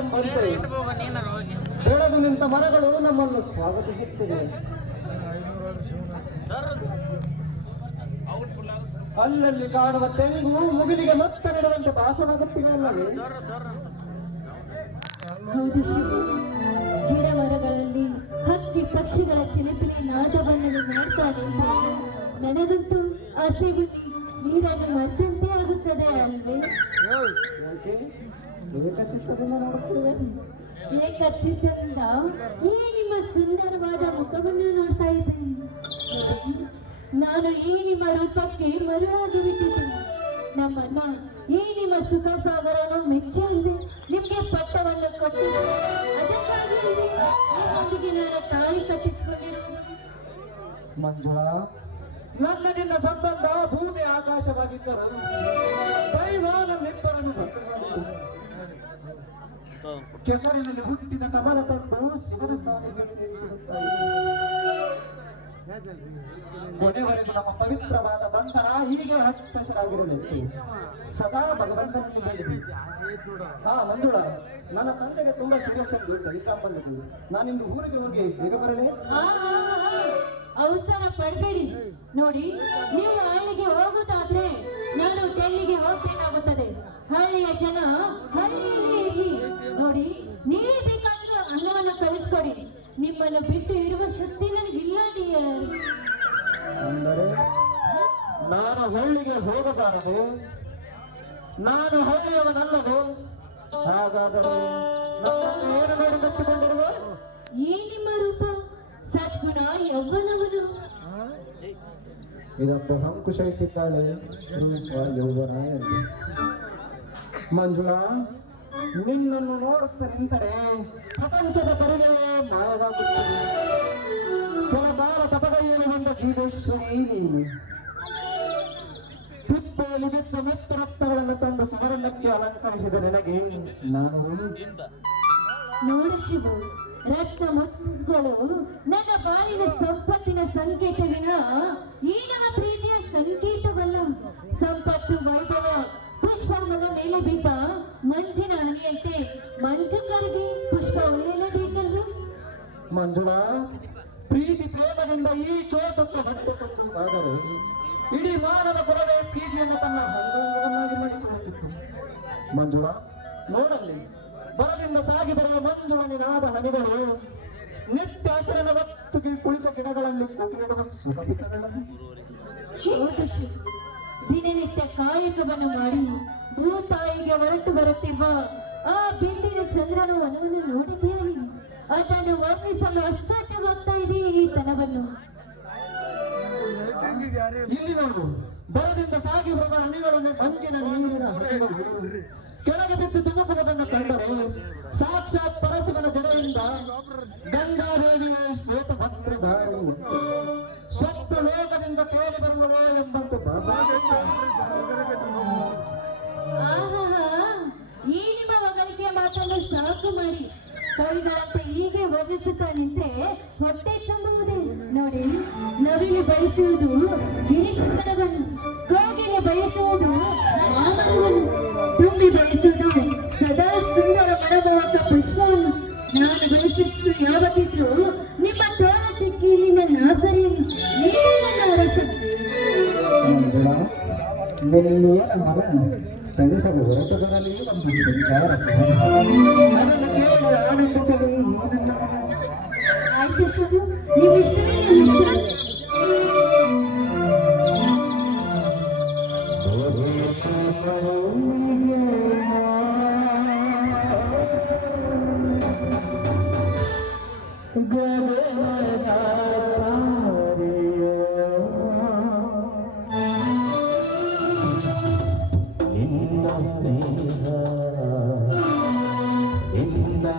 ಎಂಬಂತೆ ಬೆಳೆದು ನಿಂತ ಮರಗಳು ನಮ್ಮನ್ನು ಸ್ವಾಗತಿಸುತ್ತಿವೆ. ಅಲ್ಲಲ್ಲಿ ಕಾಣುವ ತೆಂಗು ಮುಗಿಲಿಗೆ ಮತ್ತೆ ನೆಡುವಂತೆ ಭಾಸವಾಗುತ್ತಿವೆ ಅಲ್ಲವೇ? ಹೌದು ಶಿವ, ಗಿಡ ಮರಗಳಲ್ಲಿ ಹಕ್ಕಿ ಪಕ್ಷಿಗಳ ಚಿಲಿಪಿಲಿ ನಾಟವನ್ನು ನೋಡ್ತಾ ನಿಂತು ನನಗಂತೂ ಆಸೆ ಬನ್ನಿ ನೀರನ್ನು ಮರ್ತಂತೆ ಆಗುತ್ತದೆ ಅಲ್ವೇ? ಏಕಚಿತ್ತದಿಂದ ನೋಡುತ್ತಿರುವೆ. ಏಕಚಿತ್ತದಿಂದ ಈ ನಿಮ್ಮ ಸುಂದರವಾದ ಮುಖವನ್ನು ನೋಡ್ತಾ ಇದ್ದೇನೆ. ನಾನು ಈ ನಿಮ್ಮ ರೂಪಕ್ಕೆ ಮರುಳಾಗಿ ಬಿಟ್ಟಿದ್ದೇನೆ. ನಮ್ಮನ್ನ ಈ ನಿಮ್ಮ ಸುಖ ಸಾಗರವನ್ನು ಮೆಚ್ಚಿ ಅಲ್ವೇ ನಿಮ್ಗೆ ಪಟ್ಟವನ್ನು ಕೊಟ್ಟು ಅದಕ್ಕಾಗಿ ನಿಮ್ಮೊಂದಿಗೆ ನಾನು ತಾಳಿ ಕಟ್ಟಿಸಿಕೊಂಡಿರುವುದು. ಮಂಜುಳಾ, ನನ್ನ ನಿನ್ನ ಸಂಬಂಧ ಭೂಮಿ ಆಕಾಶವಾಗಿದ್ದರು ದೈವ ನಮ್ಮಿಬ್ಬರನ್ನು ಬಂಧು ಮಾಡಿತು. ಕೆಸರಿನಲ್ಲಿ ಹುಟ್ಟಿದ ಕಮಲ ತಂದು ಶಿವನ ಸಾಲಿಗೆ ಕೊನೆವರೆಗೂ ನಮ್ಮ ಪವಿತ್ರವಾದ ಬಂಧನ ಹೀಗೆ ಹಚ್ಚ ಹಸಿರಾಗಿರಬೇಕು. ಸದಾ ಭಗವಂತನನ್ನು ಬೇಡಬೇಕು. ಮಂಜುಳಾ, ನನ್ನ ತಂದೆಗೆ ತುಂಬಾ ಸೀರಿಯಸ್ ಎಂದು ಟೆಲಿಗ್ರಾಮ್ ಬಂದಿದ್ದು. ನಾನಿಂದು ಊರಿಗೆ ಹೋಗಿ ಬೇಗ ಬರಲೇ? ಅವಸರ ಪಡಬೇಡಿ. ನೋಡಿ, ನೀವು ಹಳ್ಳಿಗೆ ಹೋಗುತ್ತಾದ್ರೆ ನಾನು ಡೆಲ್ಲಿಗೆ ಹೋಗ್ಬೇಕಾಗುತ್ತದೆ. ಹಳ್ಳಿಯ ಜನ ಹಳ್ಳಿಯಲ್ಲೇ ಇರಲಿ. ನೋಡಿ, ನೀವೇ ಬೇಕಾದ್ರೂ ಅನ್ನವನ್ನು ಕಳಿಸ್ಕೊಡಿ. ನಿಮ್ಮನ್ನು ಬಿಟ್ಟು ಇರುವ ಶಕ್ತಿ ನನಗಿಲ್ಲ. ಅಂದರೆ ನಾನು ಹಳ್ಳಿಗೆ ಹೋಗಬಾರದು? ನಾನು ಹಳ್ಳಿಯವನಲ್ಲದು. ಹಾಗಾದರೆ ನನ್ನನ್ನು ಏನು ಮಾಡಿ ಮೆಚ್ಚಿಕೊಂಡಿರುವ? ಈ ನಿಮ್ಮ ರೂಪ, ಸದ್ಗುಣ, ಯೌವನವನು. ಇದೊಬ್ಬ ಅಂಕುಶ ಇಟ್ಟಿದ್ದಾಳೆ, ರೂಪ ಯೌವನ ಎಂದು. ಮಂಜುಳಾ, ನಿನ್ನನ್ನು ನೋಡುತ್ತಾ ನಿಂತರೆ ಪ್ರಪಂಚದ ಪರಿವೆಯೇ ಮಾಯವಾಗುತ್ತದೆ. ಕೆಲಕಾಲ ತಪಗೈಯಲ್ಲಿ ಬಂದ ಜೀವೇಶ್ವರಿ ನೀನು. ತಿಪ್ಪೆಯಲ್ಲಿ ಬಿದ್ದ ಮೆತ್ತ ರಕ್ತಗಳನ್ನು ತಂದು ಸಮರಣ್ಣಕ್ಕೆ ಅಲಂಕರಿಸಿದ ನನಗೆ ನಾನು ನೋಡು ಶಿವ, ರಕ್ತ ಮುತ್ತುಗಳು ನನ್ನ ಬಾಳಿನ ಸಂಪತ್ತಿನ ಸಂಕೇತವಿನ ಈ ನಮ್ಮ ಪ್ರೀತಿಯ ಸಂಕೇತವಲ್ಲ. ಸಂಪತ್ತು, ವೈಭವ, ಪುಷ್ಪಗಳ ಮೇಲೆ ಬಿದ್ದ ಮಂಜಿನ ಹನಿಯಂತೆ ಮಂಜು ಕರಗಿ ಪುಷ್ಪ ಉಳಿಯಲೇಬೇಕಲ್ವೇ? ಮಂಜುಳಾ, ಪ್ರೀತಿ ಪ್ರೇಮದಿಂದ ಈ ಚೋಟಕ್ಕೆ ಹೊಟ್ಟೆ ತುಂಬುವುದಾದರೆ ಇಡೀ ಮಾನವ ಕುಲವೇ ಪ್ರೀತಿಯನ್ನು ತನ್ನ ಅಂಗವನ್ನಾಗಿ ಮಾಡಿಕೊಳ್ಳುತ್ತಿತ್ತು. ಮಂಜುಳಾ, ನೋಡಲ್ಲಿ ಬರದಿಂದ ಸಾಗಿ ಬರುವ ಮಂಜುಳನಿನಾದ ಹನಿಗಳು ನಿತ್ಯ ಹಸಿರನ ಹೊತ್ತಿಗೆ ಕುಳಿತ ಗಿಡಗಳಲ್ಲಿ ಕೂಗಿಡುವ ಸುಖಗಳನ್ನು. ಹೌದು ಶಿವ, ದಿನನಿತ್ಯ ಕಾಯಕವನ್ನು ಮಾಡಿ ಭೂತಾಯಿಗೆ ಹೊರಟು ಬರುತ್ತಿರುವ ಆ ಬಿಂದಿನ ಚಂದ್ರನ ವನವನ್ನು ನೋಡಿದೆಯಾ? ಅದನ್ನು ವರ್ಣಿಸಲು ಅಸಾಧ್ಯವಾಗ್ತಾ ಇದೆ ಈ ತನವನ್ನು. ಇಲ್ಲಿ ನೋಡು, ಬರದಿಂದ ಸಾಗಿ ಬರುವ ಹನಿಗಳು ಮಂಜಿನ ನೀರಿನ ಹನಿಗಳು ಕೆಳಗೆ ಬಿದ್ದು ತುಮುಕುವುದನ್ನು ಕಂಡರೆ ಸಾಕ್ಷಾತ್ ಪರಶಿವನ ಜಡೆಯಿಂದ ಗಂಗಾದೇವಿಯೇ ಶ್ವೇತ ವಸ್ತ್ರಧಾರಿ ಸ್ವಪ್ನ ಲೋಕದಿಂದ ತೇಲಿ ಬರುವವೋ ಎಂಬಂತೆ ಈ ನಿಮ್ಮ ಮಗಳಿಗೆ ಮಾತನ್ನು ಸಾಕು ಮಾಡಿ ಕವಿಗಳಂತೆ ಹೀಗೆ ವರ್ಣಿಸುತ್ತಾ ನಿಂತೆ ಹೊಟ್ಟೆ ತುಂಬುವುದೇ. ನೋಡಿ, ನವಿಲು ಬಯಸುವುದು ಗಿರಿಶಿಖರವನ್ನು, ಕೋಗಿಲೆ ಬಯಸುವುದು ಮಾಮರವನ್ನು, ತುಂಬಿ ಬಯಸುವುದು ಸದಾ ಸುಂದರ ಮನಮೋಹಕ ಪುಷ್ಪವನ್ನು. ನಾನು ಬಯಸುವುದು ಯಾವತ್ತಿದ್ರು ನಿಮ್ಮ ತೋಳ ತಿಕ್ಕಿಲಿನ ನಾಸರಿಯನ್ನು, ನೀವೇ ನನ್ನ ಅರಸ. ತಣಿಸಲು ಹೊರಟದಲ್ಲಿ ಒಂದು ಸಂಚಾರ ಆಯ್ತು ಶಿವು, ನೀವಿಷ್ಟವೇ ನನ್ನಿಷ್ಟ. in the